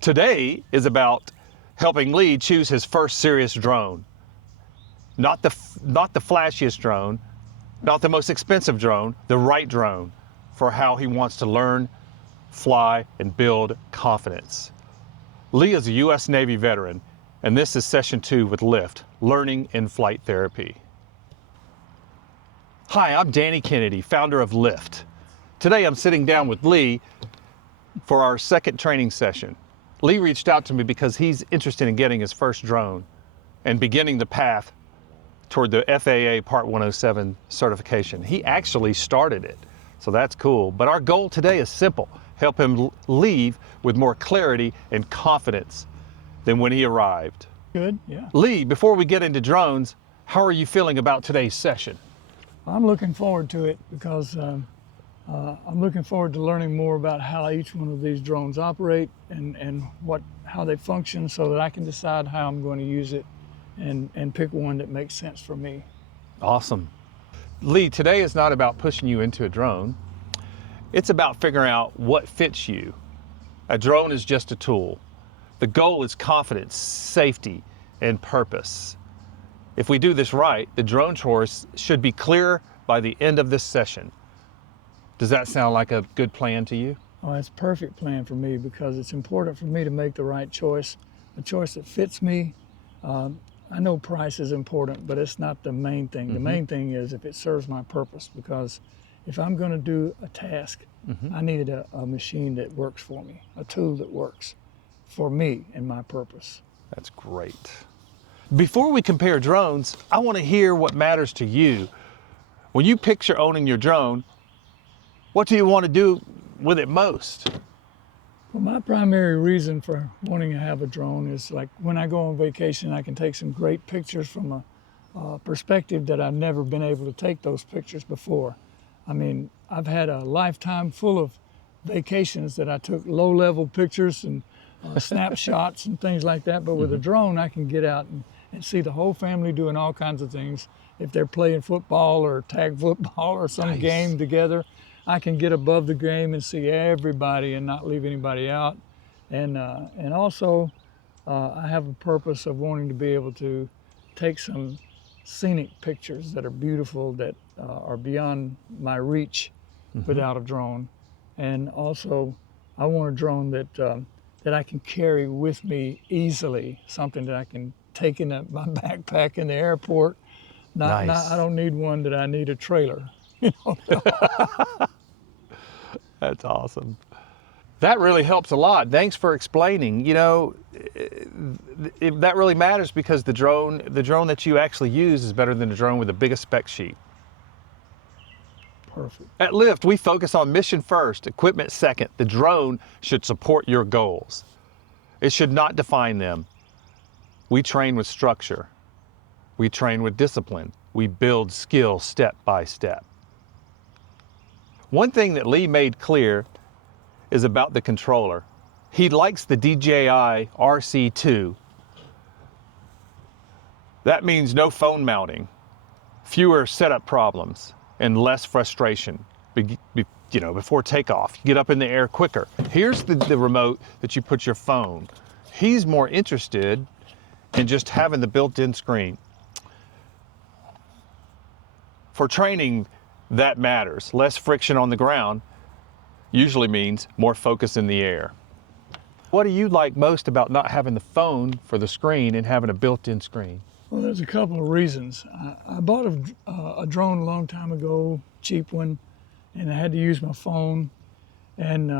Today is about helping Lee choose his first serious drone. Not the flashiest drone, not the most expensive drone, the right drone for how he wants to learn, fly, and build confidence. Lee is a U.S. Navy veteran, and this is session 2 with Lift, Learning in Flight Therapy. Hi, I'm Danny Kennedy, founder of Lift. Today I'm sitting down with Lee for our second training session. Lee reached out to me because he's interested in getting his first drone and beginning the path toward the FAA Part 107 certification. He actually started it, so that's cool. But our goal today is simple: help him leave with more clarity and confidence than when he arrived. Good, yeah. Lee, before we get into drones, how are you feeling about today's session? I'm looking forward to it because I'm looking forward to learning more about how each one of these drones operate and how they function, so that I can decide how I'm going to use it and pick one that makes sense for me. Awesome. Lee, today is not about pushing you into a drone. It's about figuring out what fits you. A drone is just a tool. The goal is confidence, safety, and purpose. If we do this right, the drone choice should be clear by the end of this session. Does that sound like a good plan to you? Oh, it's a perfect plan for me because it's important for me to make the right choice, a choice that fits me. I know price is important, but it's not the main thing. The main thing is if it serves my purpose, because if I'm going to do a task, I need a machine that works for me, a tool that works for me and my purpose. That's great. Before we compare drones, I want to hear what matters to you. When you picture owning your drone, what do you want to do with it most? Well, my primary reason for wanting to have a drone is, like, when I go on vacation, I can take some great pictures from a perspective that I've never been able to take those pictures before. I mean, I've had a lifetime full of vacations that I took low-level pictures and snapshots and things like that, but with a drone, I can get out and see the whole family doing all kinds of things. If they're playing football or tag football or some game together, I can get above the game and see everybody and not leave anybody out. And also, I have a purpose of wanting to be able to take some scenic pictures that are beautiful, that are beyond my reach without a drone. And also, I want a drone that I can carry with me easily, something that I can take in my backpack in the airport. I don't need one that I need a trailer. That's awesome. That really helps a lot. Thanks for explaining. You know, that really matters because the drone that you actually use is better than the drone with the biggest spec sheet. Perfect. At Lift, we focus on mission first, equipment second. The drone should support your goals. It should not define them. We train with structure. We train with discipline. We build skill step by step. One thing that Lee made clear is about the controller. He likes the DJI RC2. That means no phone mounting, fewer setup problems, and less frustration before takeoff. You get up in the air quicker. Here's the remote that you put your phone. He's more interested in just having the built-in screen. For training, that matters. Less friction on the ground usually means more focus in the air. What do you like most about not having the phone for the screen and having a built-in screen? Well, there's a couple of reasons. I bought a drone a long time ago, cheap one, and I had to use my phone. And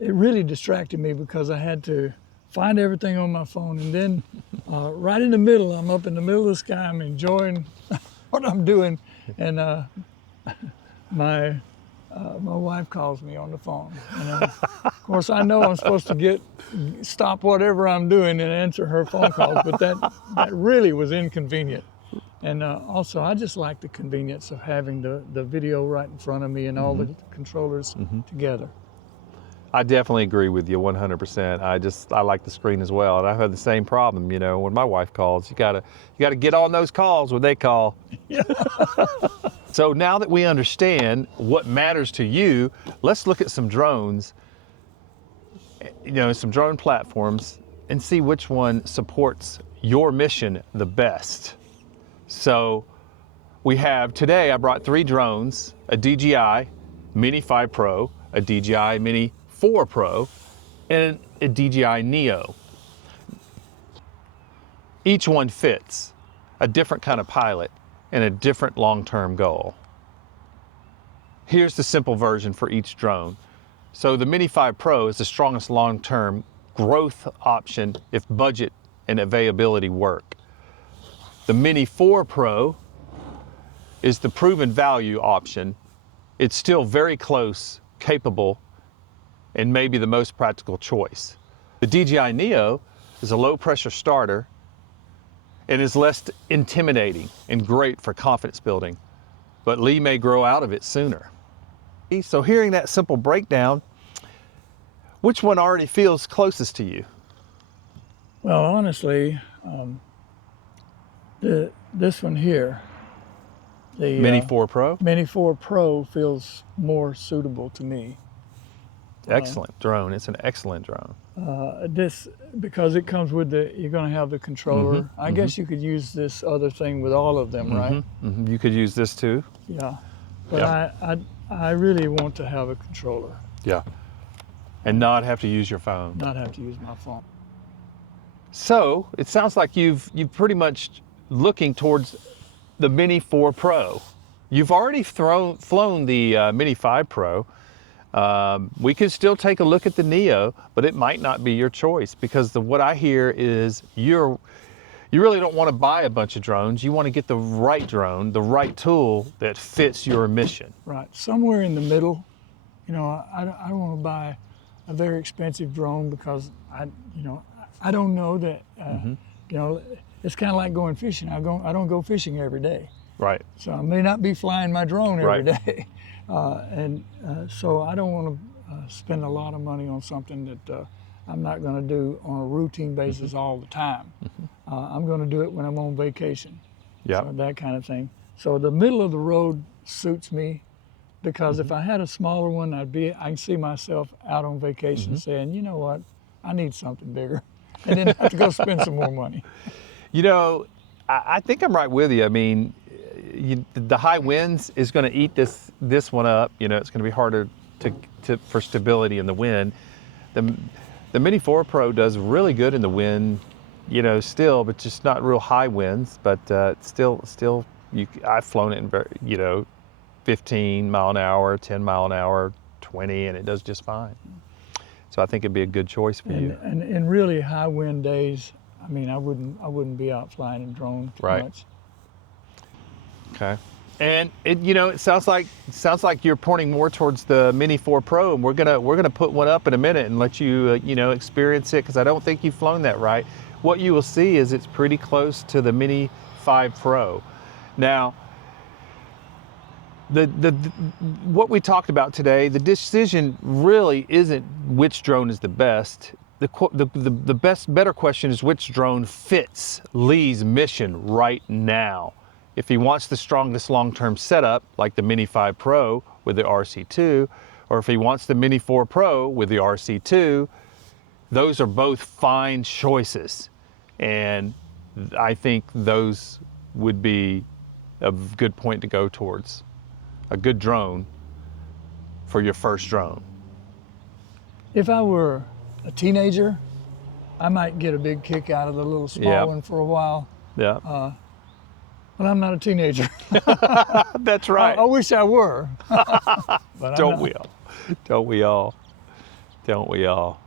it really distracted me because I had to find everything on my phone. And then right in the middle, I'm up in the middle of the sky, I'm enjoying what I'm doing. And my wife calls me on the phone. And of course, I know I'm supposed to stop whatever I'm doing and answer her phone calls, but that really was inconvenient. And also, I just like the convenience of having the video right in front of me and all the controllers together. I definitely agree with you 100%. I like the screen as well, and I've had the same problem. You know, when my wife calls, you gotta get on those calls when they call. Yeah. So now that we understand what matters to you, let's look at some drones some drone platforms and see which one supports your mission the best. So we have today, I brought 3 drones, a DJI Mini 5 Pro, a DJI Mini 4 Pro, and a DJI Neo. Each one fits a different kind of pilot and a different long-term goal. Here's the simple version for each drone. So the Mini 5 Pro is the strongest long-term growth option if budget and availability work. The Mini 4 Pro is the proven value option. It's still very close, capable, and maybe the most practical choice. The DJI Neo is a low-pressure starter and is less intimidating and great for confidence building, but Lee may grow out of it sooner. So hearing that simple breakdown, which one already feels closest to you? Well, honestly, this one here, the Mini 4 Pro? Mini 4 Pro feels more suitable to me. Excellent drone. It's an excellent drone. This, because it comes with you're going to have the controller. I guess you could use this other thing with all of them, right? You could use this too. Yeah, but I really want to have a controller. Yeah, and not have to use your phone. Not have to use my phone. So it sounds like you've pretty much looking towards the Mini 4 Pro. You've already flown the Mini 5 Pro. We could still take a look at the Neo, but it might not be your choice because what I hear is you really don't want to buy a bunch of drones. You want to get the right drone, the right tool that fits your mission. Right, somewhere in the middle. You know, I don't want to buy a very expensive drone because I don't know that. You know, it's kind of like going fishing. I don't go fishing every day. Right. So I may not be flying my drone every Right. day. So I don't want to spend a lot of money on something that I'm not going to do on a routine basis all the time. I'm going to do it when I'm on vacation. Yeah. So that kind of thing. So the middle of the road suits me because if I had a smaller one, I can see myself out on vacation saying, you know what, I need something bigger, and then have to go spend some more money. You know, I think I'm right with you. I mean, the high winds is going to eat this one up. You know, it's going to be harder for stability in the wind. The Mini 4 Pro does really good in the wind, you know, still, but just not real high winds. But still, I've flown it in 15 mile an hour, 10 mile an hour, 20, and it does just fine. So I think it'd be a good choice for you. And in really high wind days, I mean, I wouldn't be out flying a drone too much. Okay. And it sounds like you're pointing more towards the Mini 4 Pro, and we're gonna put one up in a minute and let you experience it because I don't think you've flown that right. What you will see is it's pretty close to the Mini 5 Pro. Now, what we talked about today, the decision really isn't which drone is the best. The better question is which drone fits Lee's mission right now. If he wants the strongest long-term setup, like the Mini 5 Pro with the RC2, or if he wants the Mini 4 Pro with the RC2, those are both fine choices. And I think those would be a good point to go towards. A good drone for your first drone. If I were a teenager, I might get a big kick out of the little small one for a while. Yeah. But I'm not a teenager. That's right. I wish I were. But Don't we all? Don't we all? Don't we all?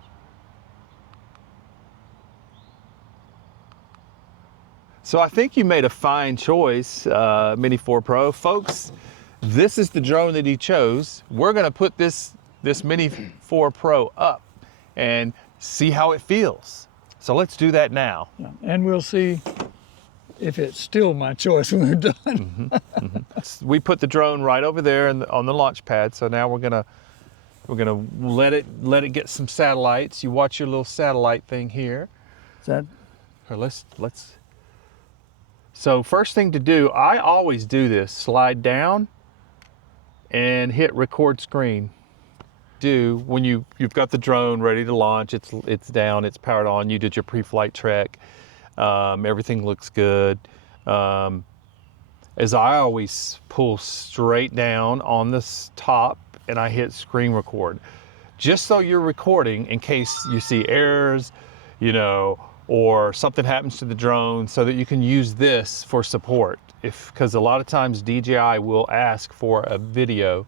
So I think you made a fine choice, Mini 4 Pro. Folks, this is the drone that he chose. We're going to put this Mini 4 Pro up and see how it feels. So let's do that now. Yeah. And we'll see if it's still my choice when we're done. We put the drone right over there on the launch pad. So now we're gonna let it get some satellites. You watch your little satellite thing here. Is that? Or let's. So first thing to do, I always do this: slide down and hit record screen. do when you've got the drone ready to launch, it's down, it's powered on, you did your pre-flight check, everything looks good. As I always pull straight down on this top and I hit screen record, just so you're recording in case you see errors, or something happens to the drone, so that you can use this for support. Because a lot of times DJI will ask for a video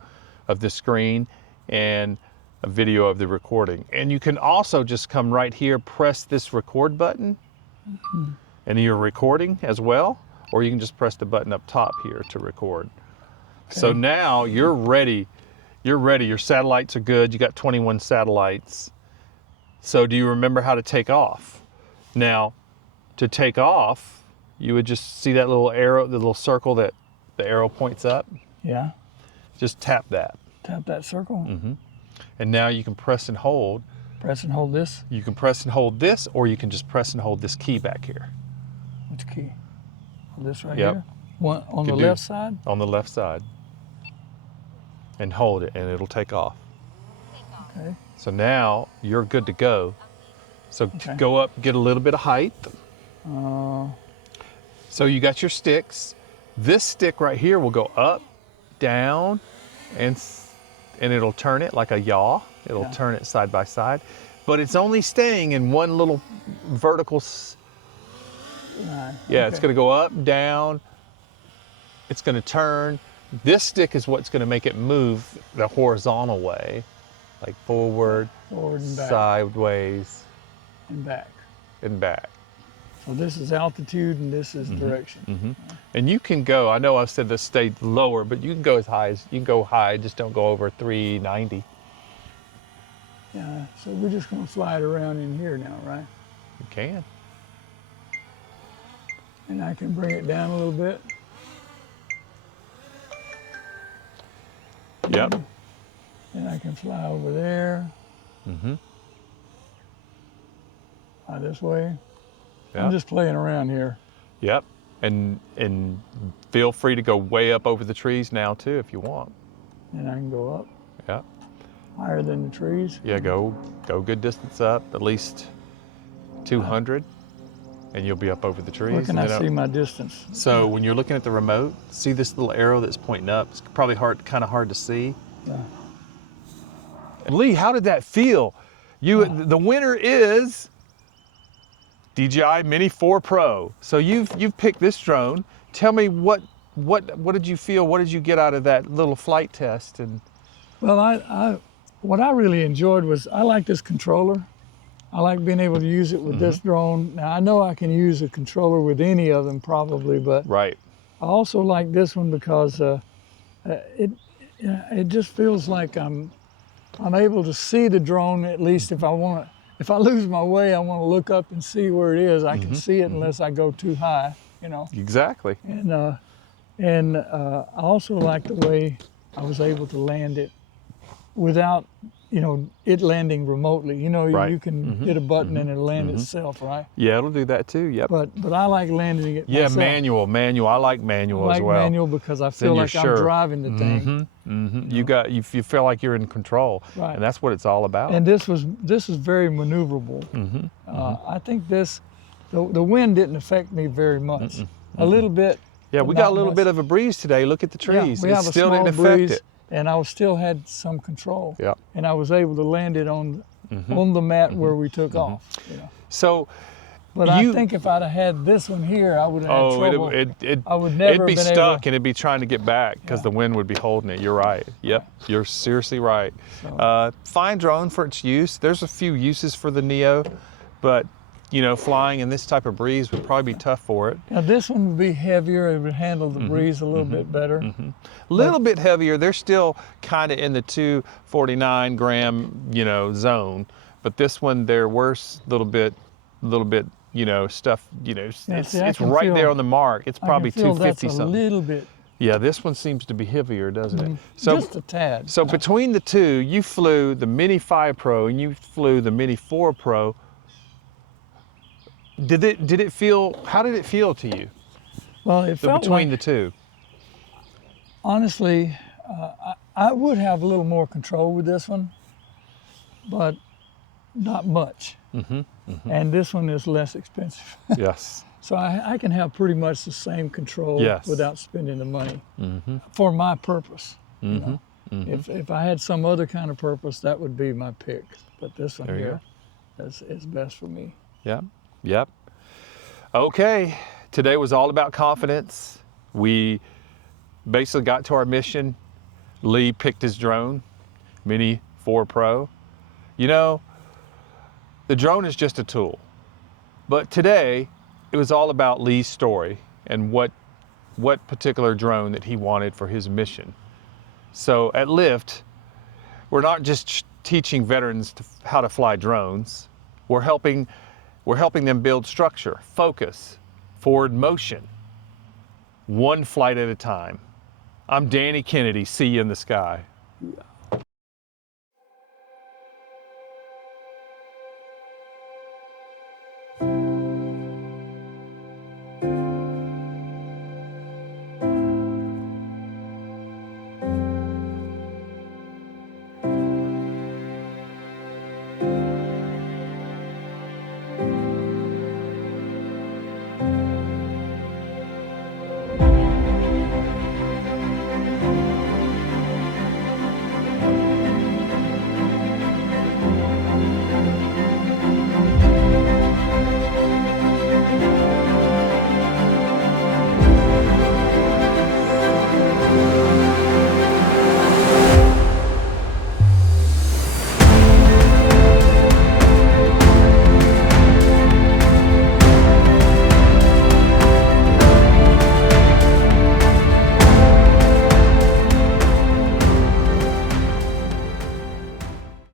of the screen and a video of the recording. And you can also just come right here, press this record button, and you're recording as well, or you can just press the button up top here to record. Okay. So now you're ready. Your satellites are good. You got 21 satellites. So do you remember how to take off? Now, to take off, you would just see that little arrow, the little circle that the arrow points up. Yeah. Just tap that. Tap that circle. Mm-hmm. And now you can press and hold. Press and hold this? You can press and hold this, or you can just press and hold this key back here. Which key? This right Yep. here? One on the left side? On the left side. And hold it, and it'll take off. Okay. So now you're good to go. So go up, get a little bit of height. So you got your sticks. This stick right here will go up, down, and it'll turn it like a yaw. It'll turn it side by side, but it's only staying in one little vertical. It's going to go up, down. It's going to turn. This stick is what's going to make it move the horizontal way, like forward and back. Sideways, and back. And back. So this is altitude and this is direction. Mm-hmm. And you can go, I know I said this stayed lower, but you can go as high as, you can go high, just don't go over 390. Yeah, so we're just gonna fly it around in here now, right? You can. And I can bring it down a little bit. Yep. And I can fly over there. Fly this way. Yep. I'm just playing around here. Yep. And feel free to go way up over the trees now too if you want. And I can go up. Yeah. Higher than the trees. Yeah, go good distance up, at least 200, and you'll be up over the trees. Where can I see my distance? So when you're looking at the remote, see this little arrow that's pointing up? It's probably kind of hard to see. Yeah. Lee, how did that feel? The winner is DJI Mini 4 Pro. So you've picked this drone. Tell me what did you feel? What did you get out of that little flight test? And well, what I really enjoyed was I like this controller. I like being able to use it with this drone. Now I know I can use a controller with any of them probably, but right. I also like this one because it just feels like I'm able to see the drone. At least if I lose my way, I want to look up and see where it is. I can see it unless I go too high, Exactly. And I also like the way I was able to land it without, it landing remotely. Right. You can hit a button and it'll land itself, right? Yeah, it'll do that too. Yep. But I like landing it myself. Manual. I like manual as well. I like manual because I feel like I'm driving the thing. You feel like you're in control, right? And that's what it's all about. And this is very maneuverable. I think the wind didn't affect me very much. A little bit. Yeah, we got a little bit of a breeze today. Look at the trees. Yeah, we have a still small didn't affect breeze, it. and I still had some control. Yeah. And I was able to land it on the mat where we took off. So, but I think if I'd have had this one here, I would have had trouble. I would never it'd be been stuck and it'd be trying to get back because the wind would be holding it. You're right. Yep, you're seriously right. So, fine drone for its use. There's a few uses for the Neo, but flying in this type of breeze would probably be tough for it. Now this one would be heavier. It would handle the breeze a little bit better. A little bit heavier. They're still kind of in the 249 gram, zone, but this one they're worse. Little bit, stuff. It's right there on the mark. It's probably 250 something. A little bit. Yeah, this one seems to be heavier, doesn't it? So just a tad. So between the two, you flew the Mini 5 Pro and you flew the Mini 4 Pro. How did it feel to you? Well, it felt between the two. Honestly, I would have a little more control with this one. but not much. And this one is less expensive. Yes. So I can have pretty much the same control Yes. without spending the money for my purpose. You know? If I had some other kind of purpose, that would be my pick. But this one There you here is best for me. Yep. Yep. Okay. Today was all about confidence. We basically got to our mission. Lee picked his drone, Mini 4 Pro. You know, the drone is just a tool. But today, it was all about Lee's story and what particular drone that he wanted for his mission. So at Lift, we're not just teaching veterans how to fly drones. We're helping them build structure, focus, forward motion, one flight at a time. I'm Danny Kennedy. See you in the sky.